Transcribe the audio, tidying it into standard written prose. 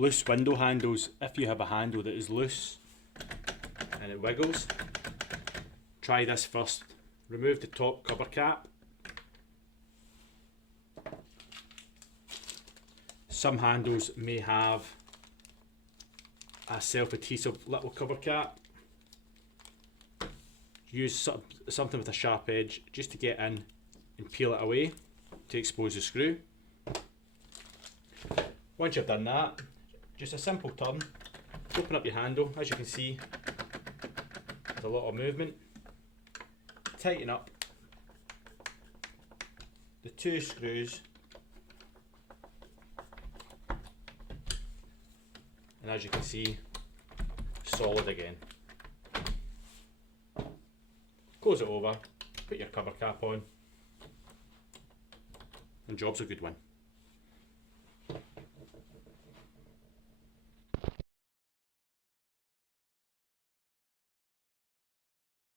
loose window handles, if you have a handle that is loose and it wiggles, try this first. Remove the top cover cap. Some handles may have a self-adhesive little cover cap. Use something with a sharp edge just to get in and peel it away to expose the screw. Once you've done that, just a simple turn, open up your handle. As you can see, there's a lot of movement. Tighten up the two screws, and as you can see, solid again. Close it over, put your cover cap on, and job's a good one.